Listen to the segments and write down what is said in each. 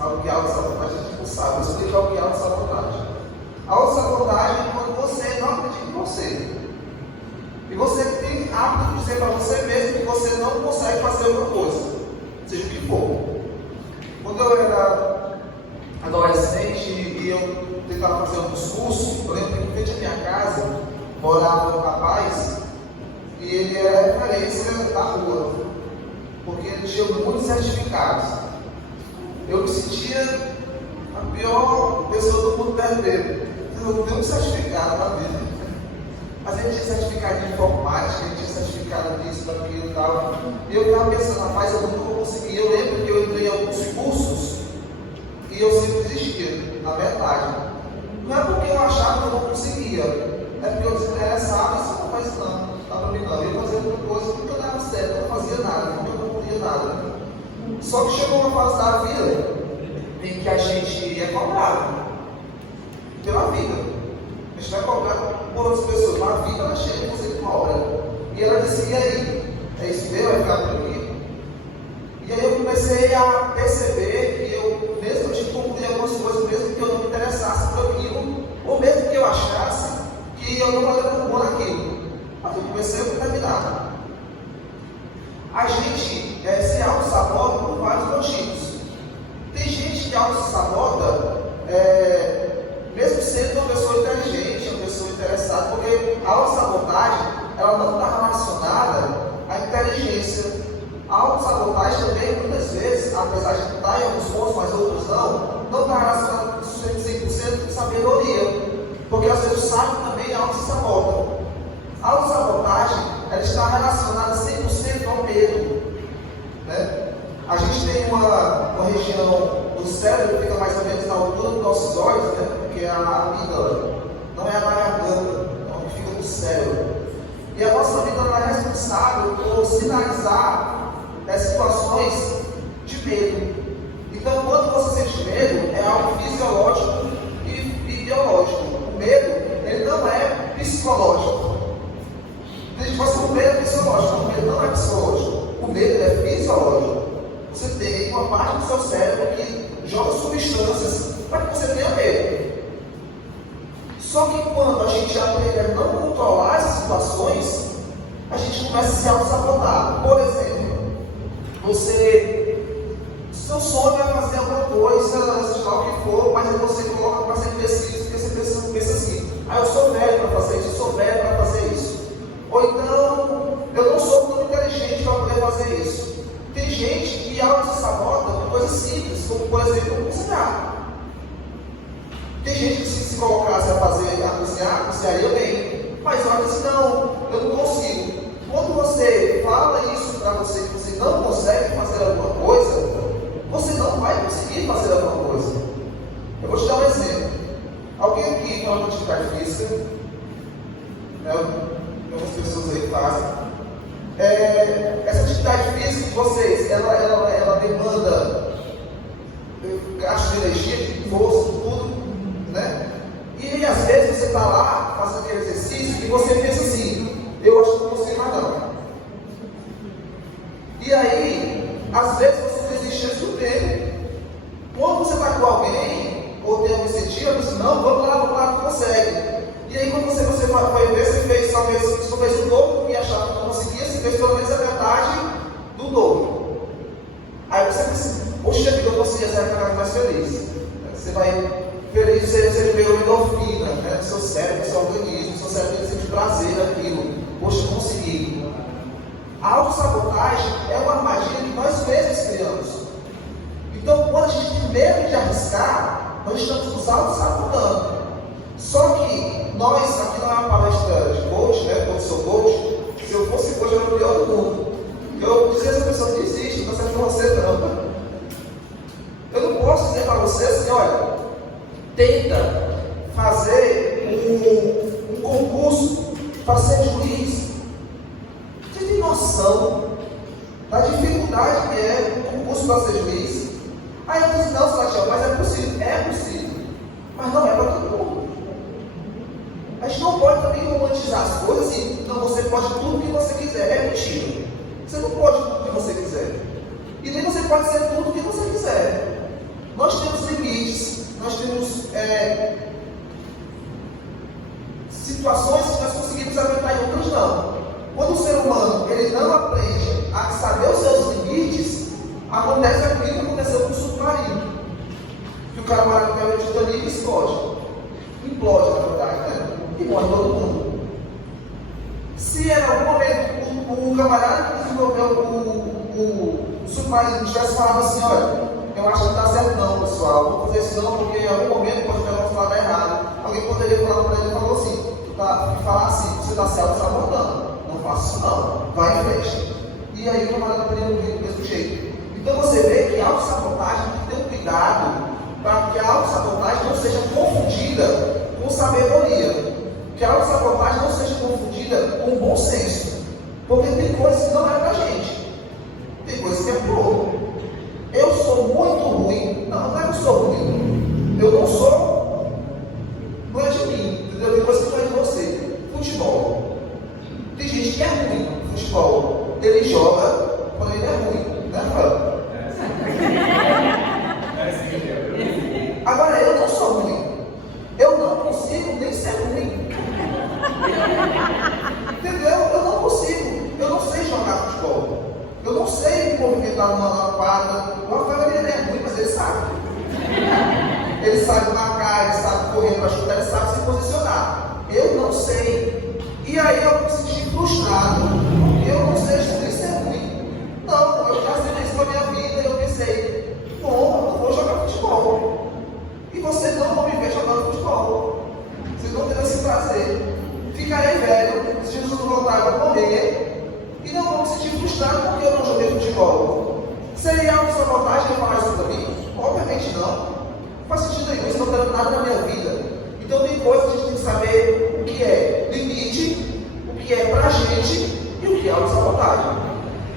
Sabe o que é autossabotagem? A gente não sabe. Vou explicar o que é autossabotagem. A autossabotagem é quando você não acredita em você. E você tem hábito de dizer para você mesmo que você não consegue fazer alguma coisa, seja o que for. Quando eu era adolescente e eu tentava fazer alguns cursos, eu lembro que em frente à minha casa morava um rapaz e ele era referência da rua, porque ele tinha muitos certificados. Eu me sentia a pior pessoa do mundo perto dele. Eu não tenho um certificado na vida. Mas ele tinha certificado de informática, ele tinha certificado disso, daquilo e tal. E eu estava pensando, rapaz, eu nunca vou conseguir. Eu lembro que eu entrei em alguns cursos e eu sempre desistia, na metade. Não é porque eu achava que eu não conseguia, é porque eu desinteressava, isso não faz não, está para mim não. Eu ia fazer outra coisa, nunca dava certo, eu não fazia nada, nunca concluía nada. Só que chegou uma fase da vida em que a gente é cobrado pela vida. A gente vai cobrar por outras pessoas. Na vida ela chega e você cobra. E ela disse, e aí? É isso mesmo? Vai ficar por aqui? E aí eu comecei a perceber que eu, mesmo eu tinha que concluir algumas coisas, mesmo que eu não me interessasse por aquilo, ou mesmo que eu achasse que eu não valia muito bom naquilo. Mas eu comecei a terminar. A gente se auto-sabota por vários motivos. Tem gente que auto-sabota mesmo sendo uma pessoa inteligente, uma pessoa interessada, porque a autossabotagem ela não está relacionada à inteligência. A autossabotagem também, muitas vezes, apesar de estar em alguns pontos, mas outros não está relacionada 100% com sabedoria, porque às vezes o sábio também auto-sabota. A autossabotagem ela está relacionada 100% ao medo, né? A gente tem uma região do cérebro que fica mais ou menos na altura dos nossos olhos, né? Que é a amígdala, não é a garganta, é onde fica no cérebro. E a nossa amígdala é responsável por sinalizar situações de medo. Então, quando você sente medo, é algo fisiológico e biológico. O medo, ele não é psicológico. A gente fala que o medo é fisiológico, o medo não é psicológico. O medo é fisiológico. Você tem uma parte do seu cérebro que joga substâncias para que você tenha medo. Só que quando a gente aprende a não controlar essas situações, a gente começa a se auto-sabotar. Por exemplo, seu sonho é fazer alguma coisa, seja lá o que for, mas você coloca para ser preciso, porque você pensa assim, eu sou velho para fazer isso, eu sou velho para fazer isso. Ou então, eu não sou tão inteligente para poder fazer isso. Tem gente que auto-sabota por coisas simples, como por exemplo, cozinhar. Tem gente que se colocasse a cozinharia bem, mas olha assim, não, eu não consigo. Quando você fala isso para você, que você não consegue fazer alguma coisa, você não vai conseguir fazer alguma coisa. Eu vou te dar um exemplo. Alguém aqui fala de atividade física, né? Algumas pessoas aí fazem. Essa atividade física de vocês, ela demanda gasto de energia, de força, tudo, né? E às vezes você está lá fazendo aquele exercício e você pensa assim, eu acho que não consigo mais não. E aí, às vezes você desiste antes do tempo. Quando você está com alguém, ou tem algum incentivo, você diz, não, vamos lá, tu consegue. E aí quando você vai ver, você fez o dobro e achava que não conseguia, você fez pelo menos a metade do dobro. Aí você pensa, poxa vida, eu consegui, você vai ficar mais feliz. Você vai feliz, você vê uma endorfina, né, no seu cérebro, no seu organismo, no seu cérebro sente prazer naquilo. Poxa, consegui. A autossabotagem é uma armadilha que nós mesmos criamos. Então, quando a gente tem medo de arriscar, nós estamos nos auto-sabotando. Só que nós, aqui não é uma palestra de coach, né? Quando eu sou coach, se eu fosse coach, eu era o pior do mundo. Eu dizia essa pessoa que existe, não serve para você não. Eu não posso dizer para você assim, olha, tenta fazer um concurso para ser juiz. Você tem noção da dificuldade que é um concurso para ser juiz? Aí eu disse, não, Sebastião, mas é possível. É possível. Mas não é para todo mundo. A gente não pode também romantizar as coisas assim, não, você pode tudo o que você quiser. É mentira. Você não pode tudo o que você quiser. E nem você pode ser tudo o que você quiser. Nós não. Quando o ser humano ele não aprende a saber os seus limites, acontece aquilo que aconteceu com o submarino. Que o cara mora com o Titanic e explode. Implode, na verdade, né? E morre todo mundo. Se em algum momento o camarada que desenvolveu o submarino tivesse falado assim, olha, eu acho que não dá certo não, pessoal, vou fazer isso não, porque em algum momento pode ter uma palavra errada. Alguém poderia falar para ele e falou assim, falar assim, você está certo, você está voltando. Não faça isso não, vai em frente. E aí o camarada poderia morrer do mesmo jeito. Então você vê que a autossabotagem tem que ter um cuidado para que a autossabotagem não seja confundida com sabedoria. Que a autossabotagem não seja confundida com bom senso. Porque tem coisas que não é pra gente. Tem coisas que é pro. Eu sou muito ruim. Não é que eu sou ruim. Eu não sou. Não é de mim. Entendeu? Tem coisas que não é de você. Futebol. Tem gente que é ruim no futebol. Ele joga quando ele é ruim. Né, Fábio? Agora, eu não sou ruim. Eu não consigo nem ser ruim. Entendeu? Eu não consigo. Eu não sei jogar futebol. Eu não sei me movimentar numa quadra. O Rafael ele é ruim, mas ele sabe. Ele sabe marcar, ele sabe correr para chutar, ele sabe se posicionar. Eu não sei. E aí eu me senti frustrado. Eu não sei nem ser ruim. Não, eu já sei isso na minha vida e eu pensei, bom, eu não vou jogar futebol. E vocês não vão me ver jogando futebol. Vocês não terão esse prazer. Ficarei velho, se Jesus voltar, eu vou morrer. E não vou me sentir frustrado porque eu não joguei futebol. Seria autossabotagem falar isso para mim? Obviamente não. Não faz sentido nenhum, isso não está dando nada na minha vida. Então tem coisas que a gente tem que saber o que é limite, o que é pra gente e o que é autossabotagem.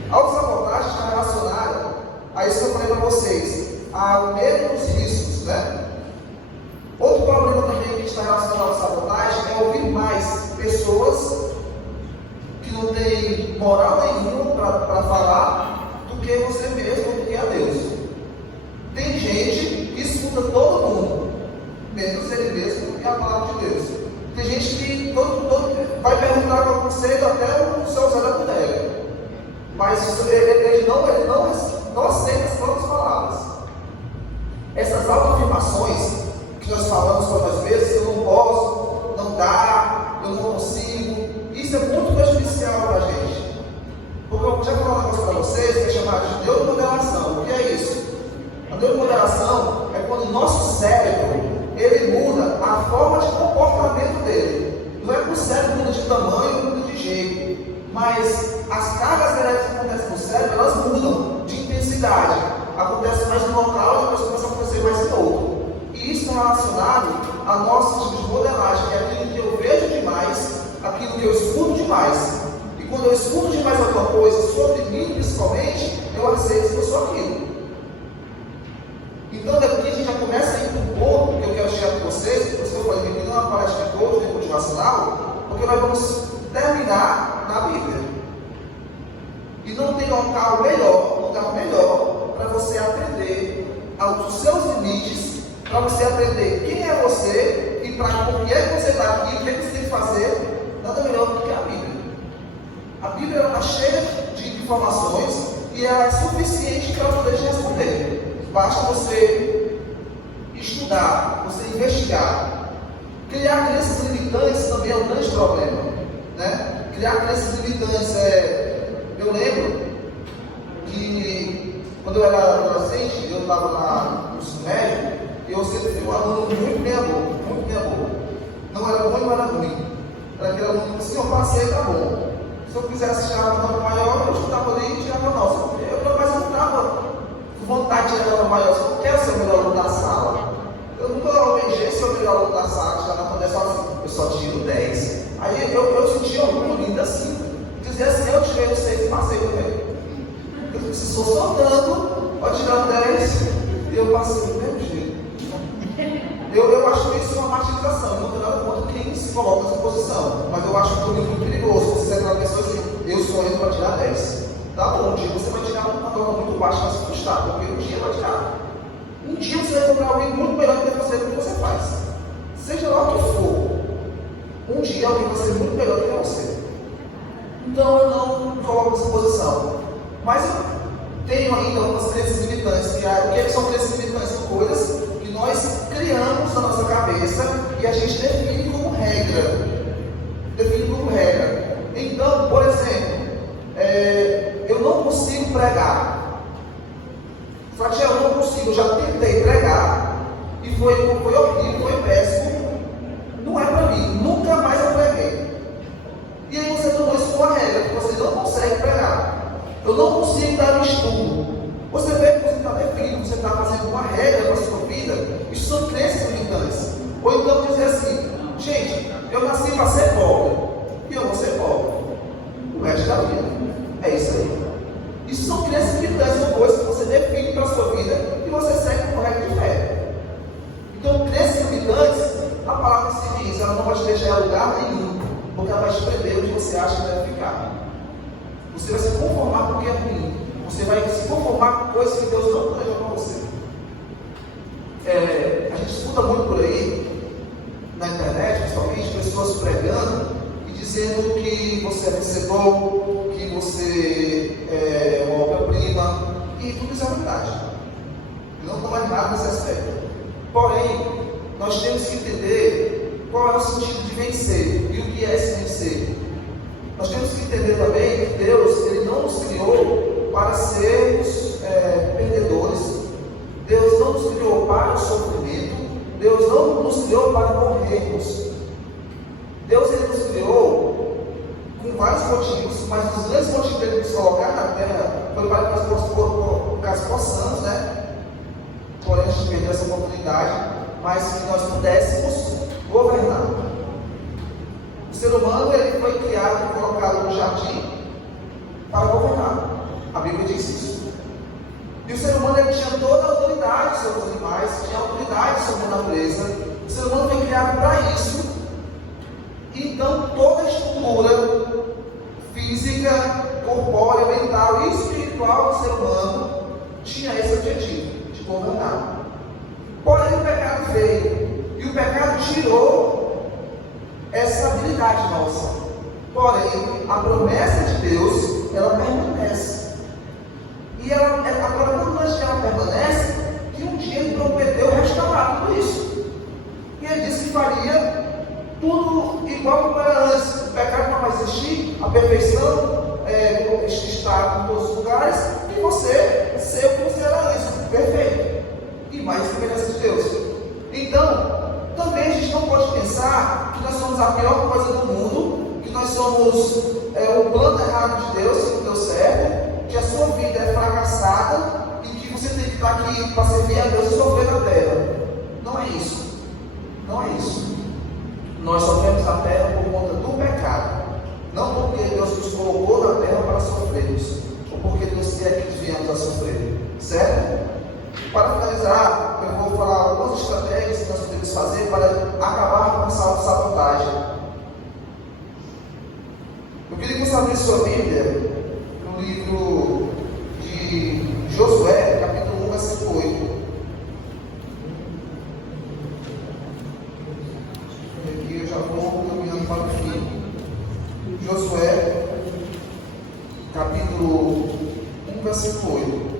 A autossabotagem está relacionada a isso que eu falei para vocês, ao medo dos riscos, né? Outro problema também que está relacionado à autossabotagem é ouvir mais pessoas que não têm moral nenhuma para falar do que você mesmo, do que a Deus. Tem gente que escuta todo mundo, menos ele mesmo e a palavra de Deus. Tem gente que todo vai perguntar para você até o seu Zé da Bodega, mas ele não aceita as próprias palavras. Essas autoafirmações que nós falamos quantas vezes, eu não posso, não dá, eu não consigo, isso é muito prejudicial para a gente. Porque eu já falei um negócio para vocês, que é chamado de neuromodelação. O que é isso? A neuromodelação é quando o nosso cérebro, ele muda a forma de comportamento dele. Não é que o cérebro muda de tamanho, muda de jeito, mas as cargas elétricas que acontecem no cérebro, elas mudam de intensidade. Acontece mais no local e depois começa a acontecer mais no outro. E isso está relacionado a nosso tipo de modelagem, que é aquilo que eu vejo demais, aquilo que eu escuto demais. E quando eu escuto demais alguma coisa, sobre mim principalmente, eu aceito que eu sou aquilo. Então daqui a gente já começa a ir para um ponto que eu quero chegar com vocês, por isso que eu falei que não é uma palestra de coach, de motivacional, porque nós vamos terminar na Bíblia. E não tem lugar melhor para você aprender aos seus limites, para você aprender quem é você e para por que é que você está aqui, o que é que você tem que fazer, nada melhor do que a Bíblia. A Bíblia está cheia de informações e ela é suficiente para poder te responder. Basta você estudar, você investigar. Criar crenças limitantes também é um grande problema, né? Criar crenças limitantes eu lembro que quando eu era adolescente, eu estava no ensino médio, eu sempre fui um aluno muito meia boca. Não era bom e não era ruim. Era aquele aluno que, se eu passei, tá bom. Se eu quisesse tirar uma nota maior, eu estudava ali e tirava a nota. Mas eu não estava com vontade de tirar uma nota maior. Eu não quero ser o melhor aluno da sala. Eu nunca almejei ser o melhor aluno da sala, tirar a nota 10, eu só tiro 10. Aí eu sentia orgulho lindo assim. Dizia assim, eu tirei o 6 e passei também. Eu precisou soltando para tirar 10 e eu passei do mesmo jeito. Eu acho isso uma martirização. Eu não tenho nada contra quem se coloca nessa posição, mas eu acho muito perigoso você ser aquela pessoa assim, eu sou indo para tirar 10. Tá bom, um dia você vai tirar uma nota muito baixa para se frustrar, porque um dia vai tirar. Um dia você vai encontrar alguém muito melhor do que você do que você faz. Seja lá o que for, um dia alguém vai ser muito melhor do que você. Então eu não coloco essa posição. Mas eu tenho ainda algumas crenças limitantes. O que são crenças limitantes? São coisas que nós criamos na nossa cabeça e a gente define como regra. Então, por exemplo, eu não consigo pregar. Fatiel, eu não consigo, eu já tentei pregar e foi horrível, foi péssimo. Não é para mim, nunca mais eu preguei. E aí você tomou isso como uma regra, que você não consegue pregar. Eu não consigo dar um estudo. Você vê que você está definindo, você está fazendo uma regra para a sua vida. Isso são crenças limitantes. Ou então dizer assim, gente, eu nasci para ser pobre e eu vou ser pobre o resto da vida. É isso aí. Isso são crenças limitantes, são coisas que você define para a sua vida e você segue com regra de fé. Então, crenças limitantes, a palavra se diz, ela não vai te deixar em lugar nenhum, porque ela vai te prender onde você acha que deve ficar. Você vai se conformar com o que é ruim. Você vai se conformar com coisas que Deus não planejou para você. A gente escuta muito por aí, na internet, principalmente, pessoas pregando e dizendo que você é vencedor, que você é uma obra-prima, e tudo isso é verdade. Não é nada nesse aspecto. Porém, nós temos que entender qual é o sentido de vencer e o que é esse vencer. Nós temos que entender também que Deus, Ele não nos criou para sermos perdedores. Deus não nos criou para o sofrimento. Deus não nos criou para morrermos. Deus, Ele nos criou com vários motivos, mas os grandes motivos que Ele nos colocar na terra foi para que nós possamos, porém a gente perdeu essa oportunidade, mas que nós pudéssemos governar. O ser humano, ele foi criado e colocado no jardim para governar. A Bíblia diz isso. E o ser humano, ele tinha toda a autoridade sobre os animais, tinha autoridade sobre a natureza. O ser humano foi criado para isso. Então, toda a estrutura física, corpórea, mental e espiritual do ser humano tinha esse objetivo, de governar. Porém, o pecado veio. E o pecado tirou essa habilidade nossa. Porém, a promessa de Deus, ela permanece. E agora, quando ela permanece, que um dia Ele prometeu restaurar tudo isso. E Ele disse que faria tudo igual como era antes. O pecado não vai existir, a perfeição está em todos os lugares, e você ser o que você era antes, perfeito. E mais semelhança de Deus. Então, também a gente não pode pensar que nós somos a pior coisa do mundo, que nós somos o plano errado de Deus, que não deu certo, que a sua vida é fracassada e que você tem que estar aqui para servir a Deus e sofrer na terra. Não é isso. Não é isso. Nós sofremos na terra por conta do pecado. Não porque Deus nos colocou na terra para sofrermos, ou porque Deus quer que venhamos a sofrer. Certo? Para finalizar, eu vou falar algumas estratégias que nós podemos fazer para acabar com a sabotagem. Eu queria que você abrisse sua Bíblia no livro de Josué, capítulo 1, versículo 8. Aqui eu já vou caminhando para o fim. Josué, capítulo 1, versículo 8.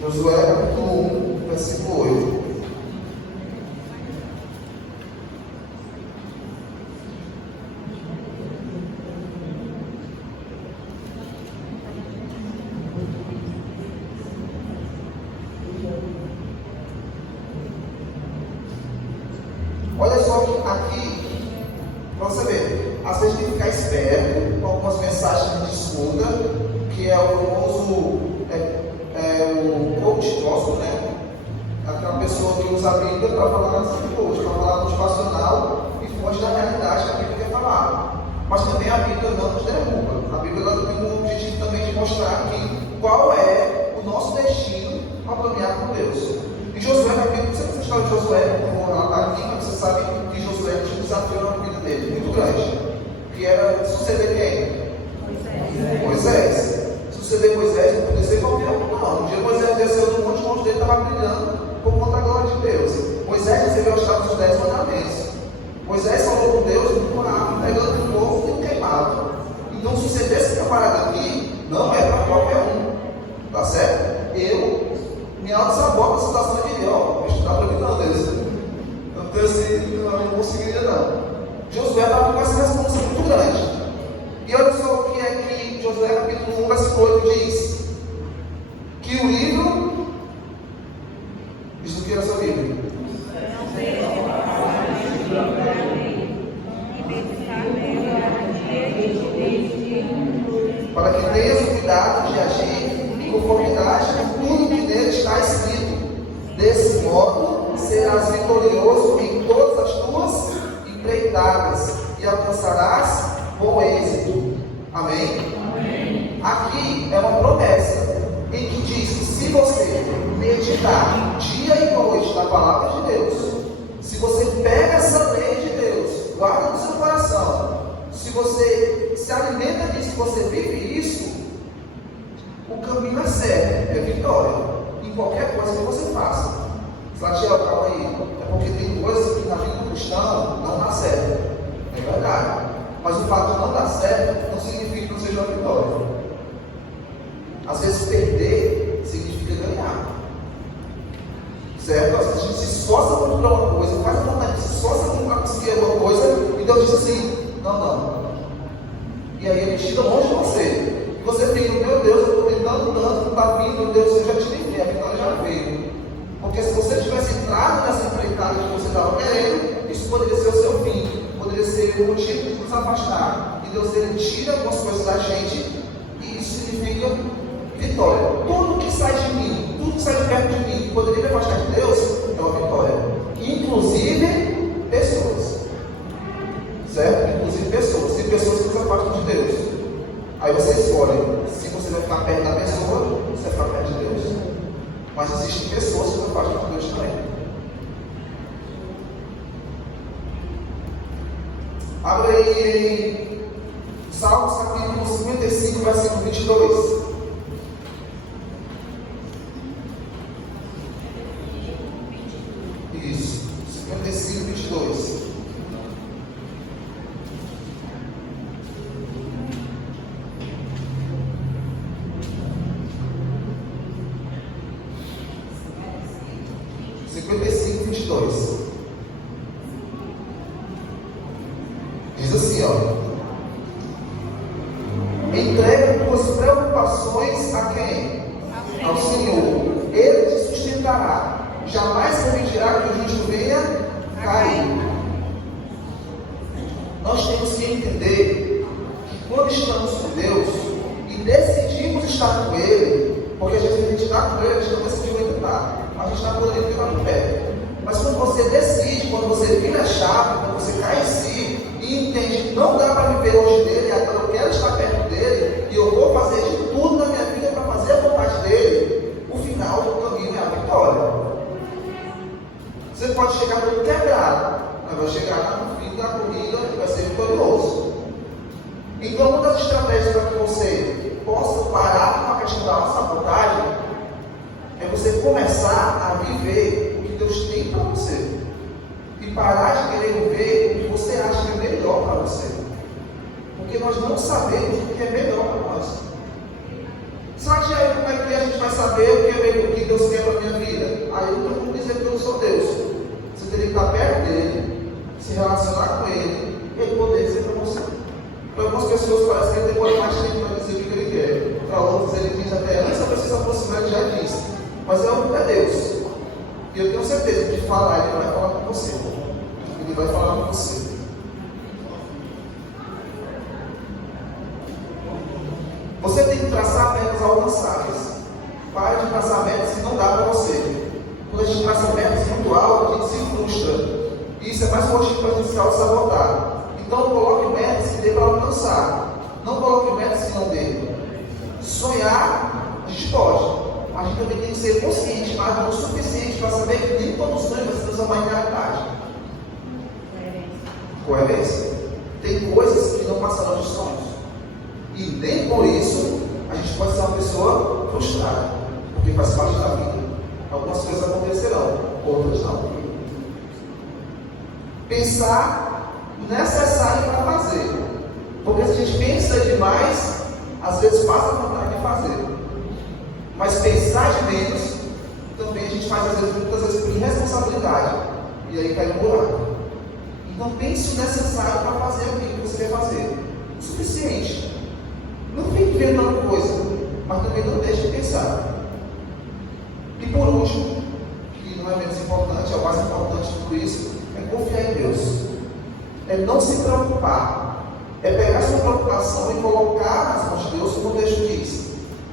Josué, capítulo 1, versículo 8. Olha só aqui, para você ver, às vezes tem que ficar esperto com algumas mensagens que a gente escuta, que é o famoso o coach gospel, né? Aquela pessoa que usa a Bíblia para falar de coach, para falar motivacional e foge da realidade que a Bíblia quer falar. Mas também a Bíblia não nos derruba. A Bíblia tem o objetivo também de mostrar aqui qual é o nosso destino ao caminhar com Deus. E Josué, capítulo, você não história de Josué, não vou relatar aqui, mas você sabe que Josué tinha um desafio na vida dele, muito grande. Que era suceder quem? Moisés. Suceder Moisés, não podia ser qualquer um, não. Um dia Moisés desceu no monte, o monte dele estava brilhando por conta da glória de Deus. Moisés recebeu as tábuas dos 10 mandamentos. Moisés falou com Deus numa árvore pegando fogo e não queimava. Então, se você vê essa camarada aqui, não é para qualquer um. Tá certo? Eu me auto-saboto a situação de ó, não dá para mim não, Deus. Então, assim, eu não conseguiria não. Josué estava com essa resposta muito grande. E olha só o que é que Josué, capítulo 1, versículo 8 diz. Que o livro, diz o que era sua Bíblia? Para que tenhas o cuidado de agir em conformidade com tudo que nele está escrito. Desse modo, serás vitorioso em todas as tuas empreitadas e alcançarás bom êxito. Amém? Amém? Aqui é uma promessa em que diz que se você meditar dia e noite na palavra de Deus, se você pega essa lei de Deus, guarda no seu coração, se você se alimenta disso, se você vive isso, o caminho é certo, é vitória em qualquer coisa que você faça. Flatiel, calma aí, é porque tem coisas que na vida cristã não dá certo, é verdade, mas o fato de não dar certo não significa que não seja uma vitória. Às vezes perder significa ganhar, certo? Às vezes a gente se esforça muito para uma coisa, faz a vontade, se esforça muito para conseguir alguma coisa, e Deus diz assim, não. E aí ele tira longe de você. E você fica, meu Deus, eu estou tentando tanto, não está vindo, Deus, eu já te livrei, a vitória já veio. Porque se você tivesse entrado nessa empreitada que você estava querendo, isso poderia ser o seu fim, poderia ser o motivo de nos afastar. E Deus, ele tira algumas coisas da gente, e isso significa vitória. Tudo que sai de mim, tudo que sai de perto de mim, que poderia me afastar de Deus, é uma vitória. Inclusive pessoas. Certo? Inclusive pessoas. Tem pessoas que nos afastam de Deus. Aí você escolhe se você vai ficar perto da pessoa ou se vai ficar perto de Deus. Mas existem pessoas que nos afastam de Deus também. Abre aí em Salmos capítulo 55, versículo 22. Isso, 55, 22. Diz assim, entrega tuas preocupações a quem? Ao Senhor. Ele te sustentará. Jamais permitirá que o justo venha cair. Nós temos que entender que quando estamos com Deus e decidimos estar com Ele, porque às vezes a gente está com Ele, a gente não decidiu entrar, a gente está podendo ficar no pé. Mas quando você decide, quando você vira a chave, quando você cai em si e entende que não dá para viver hoje dele, agora eu quero estar perto dele e eu vou fazer de tudo na minha vida para fazer a vontade dele, o final do caminho é a vitória. Você pode chegar todo quebrado, mas vai chegar no fim da corrida e vai ser vitorioso. Então, uma das estratégias para que você possa parar com a questão da autossabotagem é você começar a viver o que Deus tem para você e parar de querer viver o que você acha que é melhor para você, porque nós não sabemos o que é melhor para nós. Sabe como é que a gente vai saber o que Deus quer para a minha vida? Aí eu não vou dizer que eu sou Deus. Você teria que estar perto dele, se relacionar com ele e ele poder dizer para você. Para algumas pessoas parece que ele demora mais tempo para dizer o que ele quer. Para outros ele diz até antes da pessoa se aproximar, ele já disse. Mas é Deus. E eu tenho certeza que de falar, ele vai falar com você. Ele vai falar com você. Você tem que traçar metas alcançáveis. Pare de traçar metas que não dá para você. Quando a gente traça metas muito altas, a gente se frustra. E isso é mais motivo para a gente se auto-sabotar. Então, coloque metas que dê para alcançar. Não coloque metas que não dê. Sonhar, a gente pode. A gente também tem que ser consciente, mas não o suficiente para saber que nem todo sonho vai se transformar em realidade. Coerência. Tem coisas que não passarão de sonhos. E nem por isso a gente pode ser uma pessoa frustrada, porque faz parte da vida. Algumas coisas acontecerão, outras não. Pensar o necessário para fazer. Porque se a gente pensa demais, às vezes passa a vontade de fazer. Mas pensar de menos, também a gente faz muitas vezes por irresponsabilidade. E aí cai no buraco. Então pense o necessário para fazer aquilo que você quer fazer. O suficiente. Não fique inventando coisa, mas também não deixe de pensar. E por último, que não é menos importante, é o mais importante de tudo isso, é confiar em Deus. É não se preocupar. É pegar sua preocupação e colocar nas mãos de Deus, como o texto diz.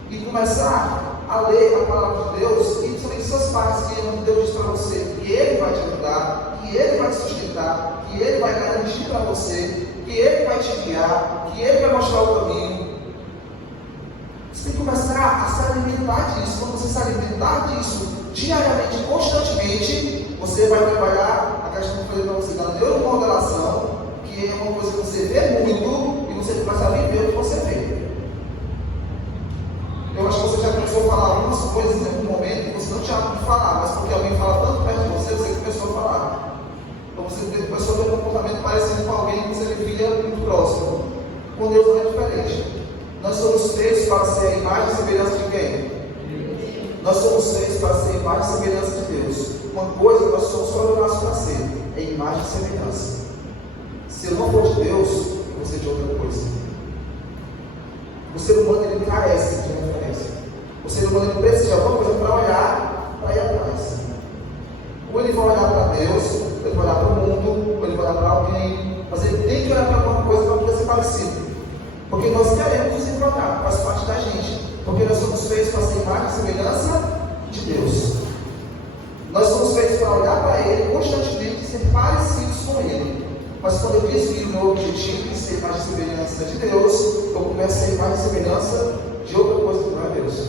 E começar a ler a palavra de Deus, e somente essas partes que Deus diz para você, que Ele vai te ajudar, que Ele vai te sustentar, que Ele vai garantir para você, que Ele vai te guiar, que Ele vai mostrar o caminho. Você tem que começar a se alimentar disso. Quando você se alimentar disso diariamente, constantemente, você vai trabalhar a questão que eu falei para você da neuromodelação, que é uma coisa que você vê muito e você começa a viver o que você vê. Eu acho que você já começou a falar algumas coisas em algum momento que você não tinha o que falar, mas porque alguém fala tanto perto de você, você começou a falar. Então você começou a ter um comportamento parecido com alguém que você vivia muito próximo. Com Deus não é diferente. Nós somos feitos para ser a imagem e semelhança de quem? Nós somos feitos para ser a imagem e semelhança de Deus. Uma coisa que nós somos só orgulhosos para ser, é imagem e semelhança. Se eu não for de Deus, eu vou ser de outra coisa. O ser humano, ele carece de referência. O ser humano, ele precisa de alguma coisa para olhar, para ir atrás. Ou ele vai olhar para Deus, ou ele vai olhar para o mundo, ou ele vai olhar para alguém, mas ele tem que olhar para alguma coisa para poder ser parecido. Porque nós queremos nos encontrar, faz parte da gente. Porque nós somos feitos para ser imagem e semelhança de Deus. Nós somos feitos para olhar para Ele constantemente e ser parecidos com Ele. Mas quando eu desvio o meu objetivo de ser imagem e semelhança de Deus, eu começo a ser imagem e semelhança de outra coisa que não é Deus.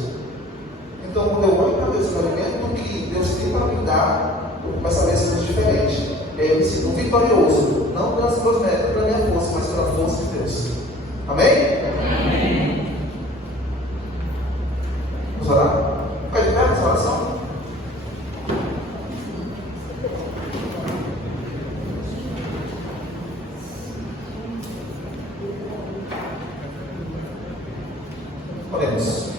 Então, quando eu olho para Deus, no alimento do que Deus tem para me dar, eu começo a ver as coisas diferentes. E aí eu me sinto vitorioso, não pelas minhas metas, pela minha força, mas pela força de Deus. Amém? Amém. Vamos orar? Fica de pé nessa oração? Oremos.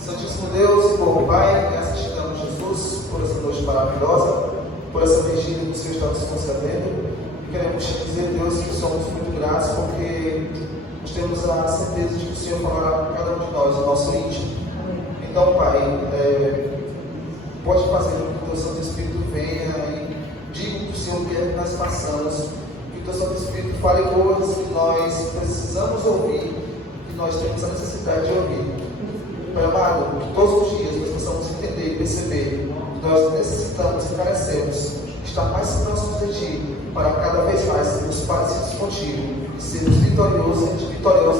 Santíssimo Deus e bom Pai, graças te damos, Jesus, por essa noite maravilhosa, por essa vigília que o Senhor está nos concedendo. Queremos te dizer, Deus, que somos muito gratos porque nós temos a certeza de que o Senhor falará com cada um de nós, o nosso íntimo. Então, Pai, pode fazer com que o Teu Santo Espírito venha e diga o que o Senhor quer que nós façamos, que o Teu Santo Espírito fale coisas que nós precisamos ouvir, que nós temos a necessidade de ouvir. Pai amado, que todos os dias nós possamos entender e perceber que nós necessitamos e carecemos estar mais próximos de Ti, para cada vez mais sermos parecidos contigo e sermos vitoriosos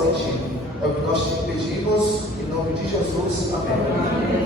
em Ti. É o que nós te pedimos, em nome de Jesus. Amém.